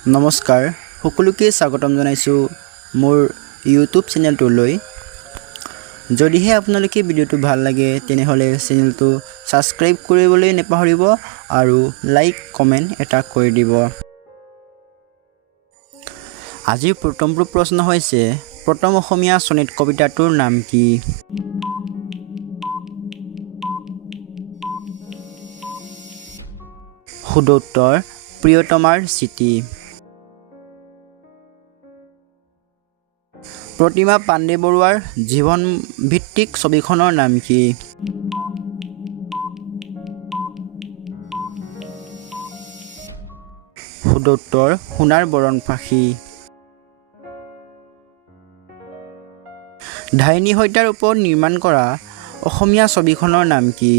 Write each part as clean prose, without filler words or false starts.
নমস্কাৰ সকলোকে স্বাগতম জনাইছো মোৰ ইউটিউব চেনেলটোলৈ যদিহে আপোনালোকে ভিডিওটো ভাল লাগে তেনেহলে চেনেলটো সাবস্ক্ৰাইব কৰিবলৈ নাপাহৰিব আৰু লাইক কমেন্ট এটা কৰি দিব আজিৰ প্ৰথমটো প্ৰশ্ন হৈছে প্ৰথম অসমীয়া সনেট কবিতাটোৰ নাম কি শুদ্ধোত্তৰ প্ৰিয়তমাৰ চিঠি প্ৰতিমা পাণ্ডে বৰুৱাৰ জীৱন ভিত্তিক ছবিখনৰ নাম কি শুদ্ধোত্তৰ সোণাৰ বৰণ ফাঁকি ধাইনী হত্যাৰ ওপৰত নিৰ্মাণ কৰা অসমীয়া ছবিখনৰ নাম কি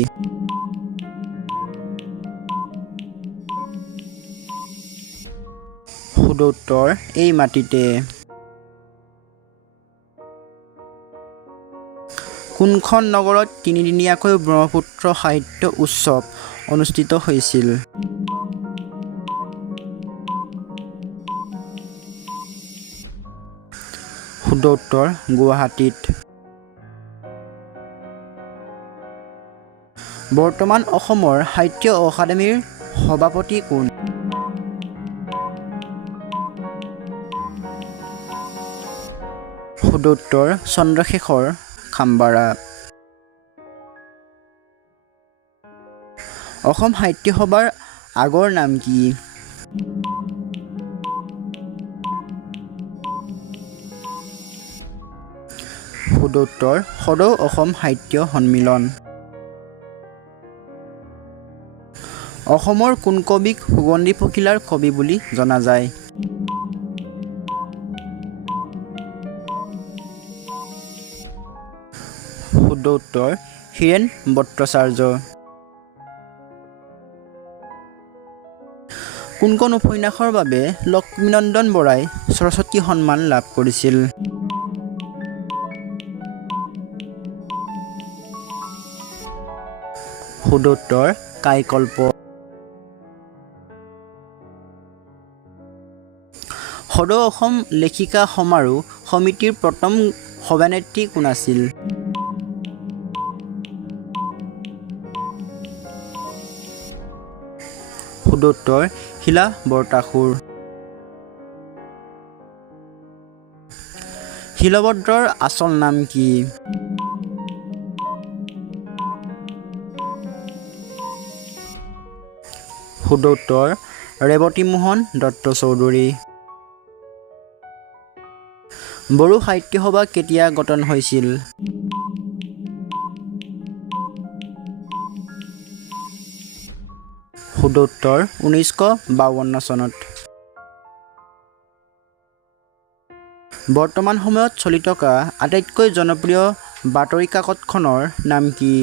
শুদ্ধোত্তৰ এই মাটিতে কোনখন নগৰত তিনিদিনীয়াকৈ ব্ৰহ্মপুত্ৰ সাহিত্য উৎসৱ অনুষ্ঠিত হৈছিল শুদ্ধোত্তৰ গুৱাহাটীত বৰ্তমান অসমৰ সাহিত্য অকাডেমীৰ সভাপতি কোন শুদ্ধোত্তৰ চন্দ্ৰশেখৰ খাম্বাৰা অসম সাহিত্য সভাৰ আগৰ নাম কি শুদ্ধোত্তৰ সদৌ অসম সাহিত্য সন্মিলন অসমৰ কোন কবিক সুগন্ধি পখিলাৰ কবি বুলি জনা যায় শুদ্ধোত্তৰ হীৰেন ভট্টাচাৰ্য কোনখন উপন্যাসৰ বাবে লক্ষ্মীনন্দন বৰাই সৰস্বতী সন্মান লাভ কৰিছিল শুদ্ধোত্তৰ কাইকল্প সদৌ অসম লেখিকা সমাৰোহ সমিতিৰ প্ৰথম সভানেত্ৰী কোন আছিল শুদ্ধোত্তৰ শিলা বৰঠাকুৰ শিলভদ্ৰৰ আচল নাম কি শুদ্ধোত্তৰ ৰেৱতীমোহন দত্ত চৌধুৰী বড়ো সাহিত্য সভা কেতিয়া গঠন হৈছিল শুদ্ধোত্তৰ 1952 চনত বৰ্তমান সময়ত চলি থকা আটাইতকৈ জনপ্ৰিয় বাতৰি কাকতখনৰ নাম কি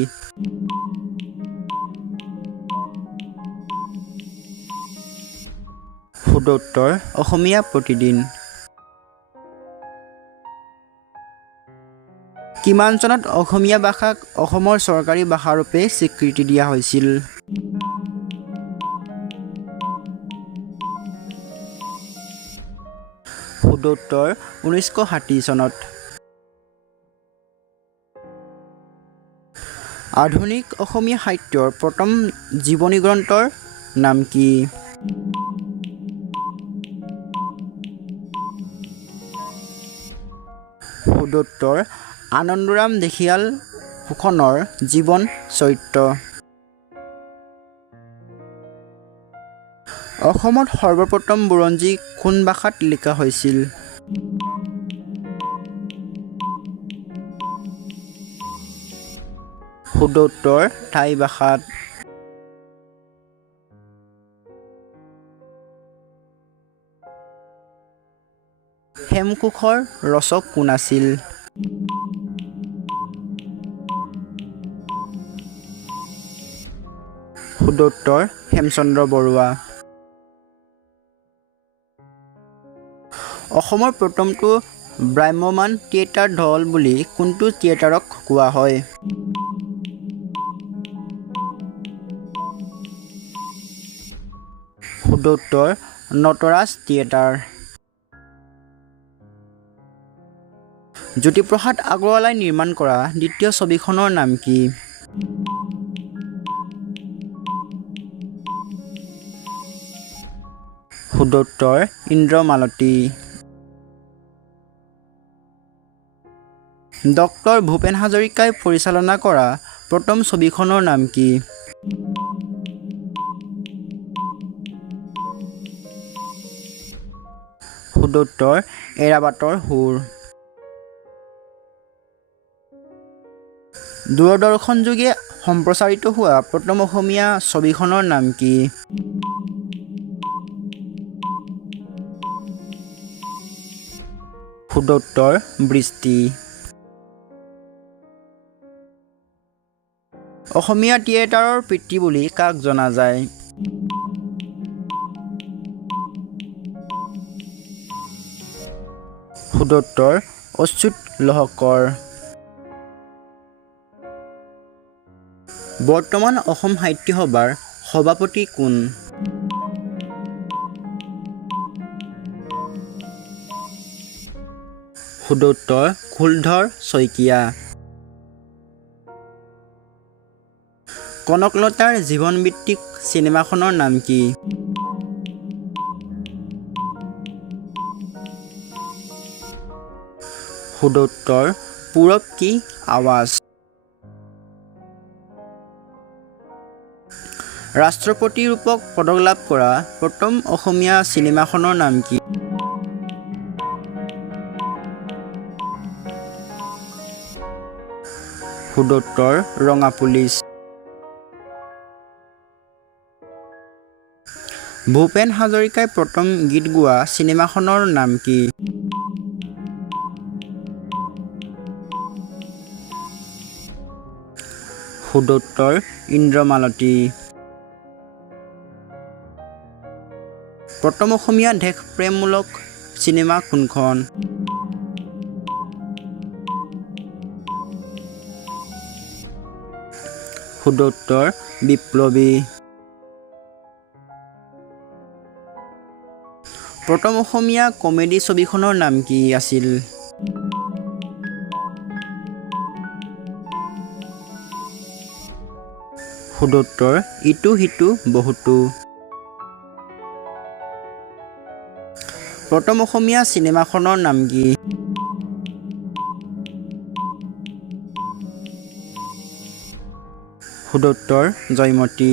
শুদ্ধোত্তৰ অসমীয়া প্ৰতিদিন কিমান চনত অসমীয়া ভাষাক অসমৰ চৰকাৰী ভাষাৰূপে স্বীকৃতি দিয়া হৈছিল শুদ্ধোত্তৰ 1960 চনত আধুনিক অসমীয়া সাহিত্যৰ প্ৰথম জীৱনী গ্ৰন্থৰ নাম কি শুদ্ধোত্তৰ আনন্দৰাম দেখিয়াল ফুকনৰ জীৱন চৰিত্ৰ অসমত সৰ্বপ্ৰথম বুৰঞ্জী কোন ভাষাত লিখা হৈছিল শুদ্ধোত্তৰ টাই ভাষাত হেমকোষৰ ৰচক কোন আছিল শুদ্ধোত্তৰ হেমচন্দ্ৰ বৰুৱা অসমৰ প্ৰথমটো ভ্ৰাম্যমাণ থিয়েটাৰ দল বুলি কোনটো থিয়েটাৰক কোৱা হয় শুদ্ধোত্তৰ নটৰাজ থিয়েটাৰ। জ্যোতিপ্ৰসাদ আগৰৱালাই নিৰ্মাণ কৰা দ্বিতীয় ছবিখনৰ নাম কি? শুদ্ধ উত্তৰ ইন্দ্ৰমালতী। ডক্টৰ ভূপেন হাজৰিকাই পৰিচালনা কৰা প্ৰথম ছবিখনৰ নাম কি? শুদ্ধ উত্তৰ এৰাবাটৰ সুৰ। দূৰদৰ্শনযোগে সম্প্ৰচাৰিত হোৱা প্ৰথম অসমীয়া ছবিখনৰ নাম কি? শুদ্ধ উত্তৰ বৃষ্টি। অসমীয়া থিয়েটাৰৰ পিতৃ বুলি কাক জনা যায়? শুদ্ধ উত্তৰ অচ্যুত লহকৰ। বৰ্তমান অসম সাহিত্য সভাৰ সভাপতি কোন? শুদ্ধ উত্তৰ কুলধৰ শইকীয়া। কনকলতাৰ জীৱনভিত্তিক চিনেমাখনৰ নাম কি? শুদ্ধ উত্তৰ পূৰব কি আৱাজ। ৰাষ্ট্ৰপতি ৰূপক পদক লাভ কৰা প্ৰথম অসমীয়া চিনেমাখনৰ নাম কি? শুদ্ধ উত্তৰ ৰঙা পুলিচ। ভূপেন হাজৰিকাই প্ৰথম গীত গোৱা চিনেমাখনৰ নাম কি? শুদ্ধ উত্তৰ ইন্দ্ৰমালতী। প্ৰথম অসমীয়া দেশপ্ৰেমমূলক চিনেমা কোনখন? শুদ্ধ উত্তৰ বিপ্লৱী। প্ৰথম অসমীয়া কমেডি ছবিখনৰ নাম কি আছিল? শুদ্ধ উত্তৰ ইটো সিটো বহুতো। প্ৰথম অসমীয়া চিনেমাখনৰ নাম কি? শুদ্ধ উত্তৰ জয়মতী।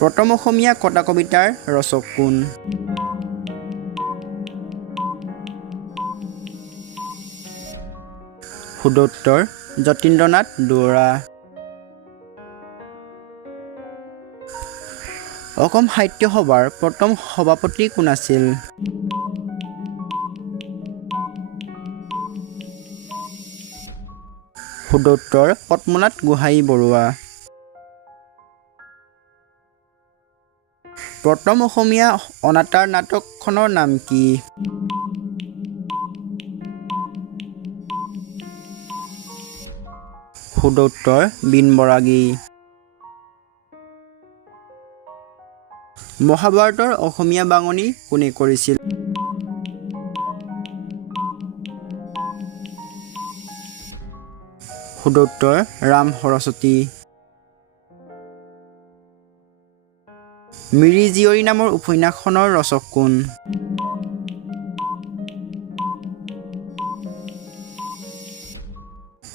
প্ৰথম অসমীয়া কথা কবিতাৰ ৰচক কোন? শুদ্ধ উত্তৰ যতীন্দ্ৰনাথ দুৱৰা। অসম সাহিত্য সভাৰ প্ৰথম সভাপতি কোন আছিল? শুদ্ধ উত্তৰ পদ্মনাথ গোহাঁই বৰুৱা। প্ৰথম অসমীয়া অনাতাঁৰ নাটকখনৰ নাম কি? শুদ্ধ উত্তৰ বীণ বৰাগী। মহাভাৰতৰ অসমীয়া বাঙনি কোনে কৰিছিল? শুদ্ধ উত্তৰ ৰাম সৰস্বতী। মিৰি জীয়ৰী নামৰ উপন্যাসখনৰ ৰচক কোন?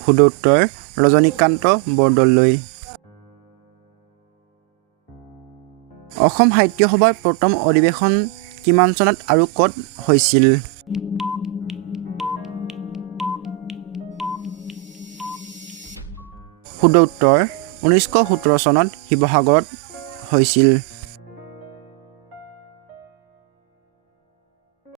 শুদ্ধ উত্তৰ ৰজনীকান্ত বৰদলৈ। অসম সাহিত্য সভাৰ প্ৰথম অধিৱেশন কিমান চনত আৰু ক'ত হৈছিল? শুদ্ধ উত্তৰ 1917 চনত শিৱসাগৰত হৈছিল।